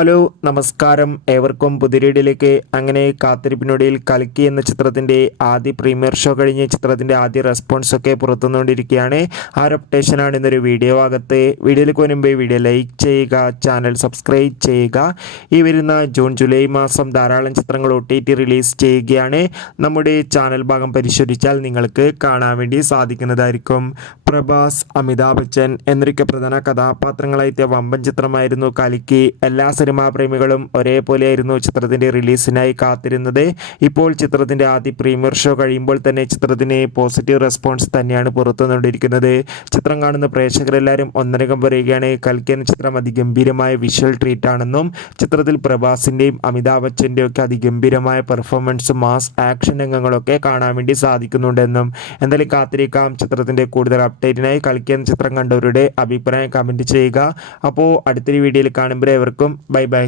Hello നമസ്കാരം, ഏവർക്കും പുതിരീടിലേക്ക്. അങ്ങനെ കാത്തിരിപ്പിനൊടിയിൽ കൽക്കി എന്ന ചിത്രത്തിൻ്റെ ആദ്യ പ്രീമിയർ ഷോ കഴിഞ്ഞ് ചിത്രത്തിൻ്റെ ആദ്യ റെസ്പോൺസ് ഒക്കെ പുറത്തുനിന്നുകൊണ്ടിരിക്കുകയാണ്. ആ ഒരു അപ്ഡേഷനാണ് ഇന്നൊരു വീഡിയോ അകത്ത്. വീഡിയോയിലേക്ക് വരുമ്പോൾ വീഡിയോ ലൈക്ക് ചെയ്യുക, ചാനൽ സബ്സ്ക്രൈബ് ചെയ്യുക. ഈ വരുന്ന ജൂൺ ജൂലൈ മാസം ധാരാളം ചിത്രങ്ങൾ OTT റിലീസ് ചെയ്യുകയാണ്. നമ്മുടെ ചാനൽ ഭാഗം പരിശോധിച്ചാൽ നിങ്ങൾക്ക് കാണാൻ വേണ്ടി സാധിക്കുന്നതായിരിക്കും. പ്രഭാസ്, അമിതാഭ് ബച്ചൻ എന്നൊക്കെ പ്രധാന കഥാപാത്രങ്ങളായിട്ടിയ വമ്പൻ ചിത്രമായിരുന്നു കൽക്കി. എല്ലാ സിനിമാ പ്രേമികളും ഒരേപോലെയായിരുന്നു ചിത്രത്തിൻ്റെ റിലീസിനായി കാത്തിരുന്നത്. ഇപ്പോൾ ചിത്രത്തിൻ്റെ ആദ്യ പ്രീമിയർ ഷോ കഴിയുമ്പോൾ തന്നെ ചിത്രത്തിന് പോസിറ്റീവ് റെസ്പോൺസ് തന്നെയാണ് പുറത്തുനിന്നുകൊണ്ടിരിക്കുന്നത്. ചിത്രം കാണുന്ന പ്രേക്ഷകരെല്ലാവരും ഒന്നരകം പറയുകയാണ് കൽക്കി എന്ന ചിത്രം അതിഗംഭീരമായ വിഷ്വൽ ട്രീറ്റ് ആണെന്നും ചിത്രത്തിൽ പ്രഭാസിൻ്റെയും അമിതാഭ് ബച്ചൻ്റെയും ഒക്കെ അതിഗംഭീരമായ പെർഫോമൻസും മാസ് ആക്ഷൻ രംഗങ്ങളൊക്കെ കാണാൻ വേണ്ടി സാധിക്കുന്നുണ്ടെന്നും. എന്തായാലും കാത്തിരിക്കാം ചിത്രത്തിൻ്റെ കൂടുതൽ അപ്ഡേറ്റിനായി. കൽക്കി എന്ന ചിത്രം കണ്ടവരുടെ അഭിപ്രായം കമൻറ്റ് ചെയ്യുക. അപ്പോൾ അടുത്തൊരു വീഡിയോയിൽ കാണുമ്പോൾ ഏവർക്കും ബൈ ബൈ.